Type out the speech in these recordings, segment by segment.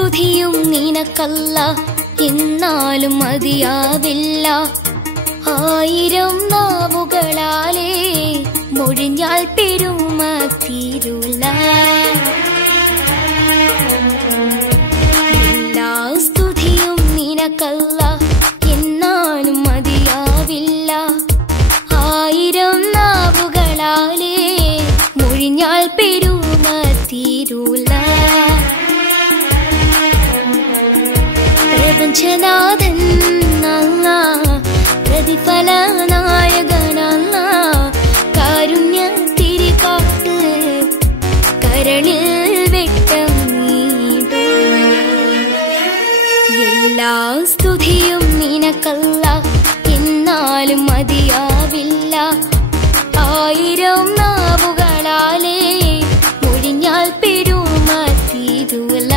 സ്തുതിയും നിനക്കല്ല, എന്നാലും മതിയാവില്ല. 1000 നാവുകളാലേ മൊഴിഞ്ഞാൽ പെരുമ തീരൂല. എല്ലാ സ്തുതിയും നിനക്കല്ല, എന്നാലും മതിയാവില്ല. 1000 നാവുകളാലേ മൊഴിഞ്ഞാൽ പെരുമ തീരൂല. പ്രപഞ്ചനാഥൻ അല്ലാഹ്, പ്രതിഫലനായകൻ അല്ലാഹ്, കാരുണ്യത്തിരി കാട്ട് കരളിൽ വെട്ടം നീട്ടും. എല്ലാ സ്തുതിയും നിനക്കല്ല, എന്നാലും മതിയാവില്ല. 1000 നാവുകളാലേ മൊഴിഞ്ഞാൽ പെരുമ തീരൂല.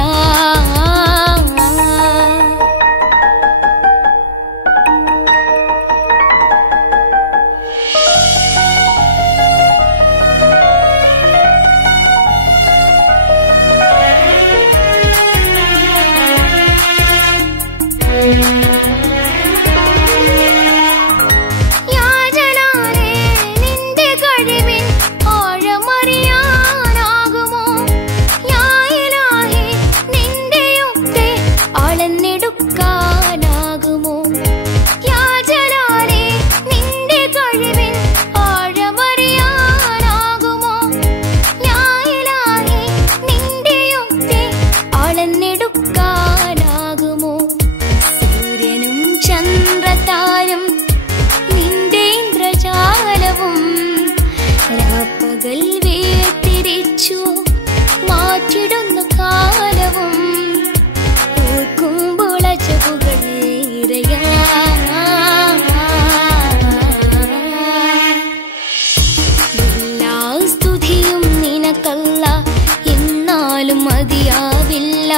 മതിയാവില്ല.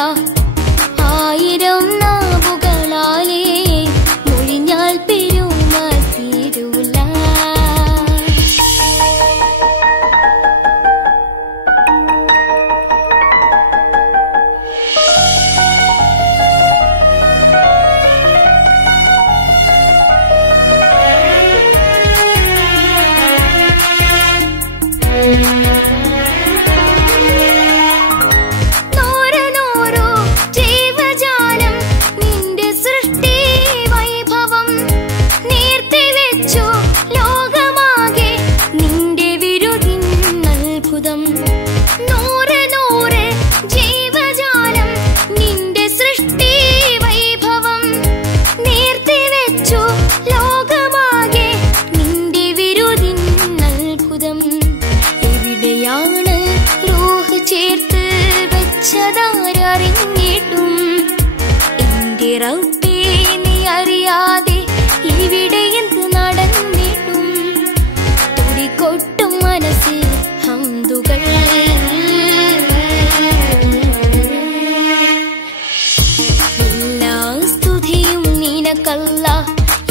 1000 നാവുകളാലേ മൊഴിഞ്ഞാൽ പെരുമ തീരൂല. അറിഞ്ഞിട്ടും എന്റെ റബ്ബേ നീ അറിയാതെ ഇവിടെ എന്ത് നടന്നിട്ടും തുടികൊട്ടും മനസ്സിൽ ഹംദുകൾ. എല്ലാ സ്തുതിയും നിനക്കല്ല,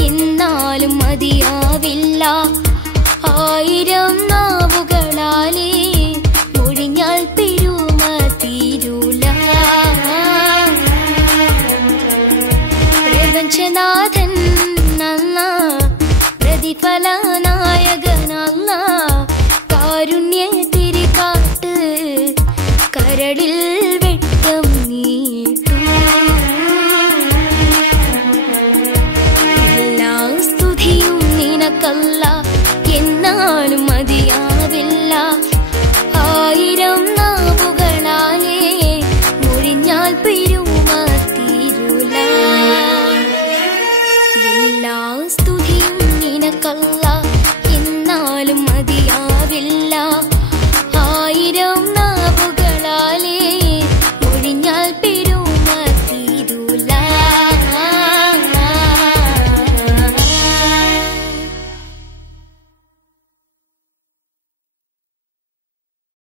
എന്നാലും മതിയാവില്ല. 1000 നാവുകളാലേ മൊഴിഞ്ഞാൽ പെരുമ തീരൂല. പ്രപഞ്ചനാഥൻ അല്ലാഹ്, പ്രതിഫലനായകൻ അല്ലാഹ്, കാരുണ്യത്തിരി കാട്ട് കരളിൽ വെട്ടം നീട്ടും. എല്ലാ സ്തുതിയും നിനക്കല്ല,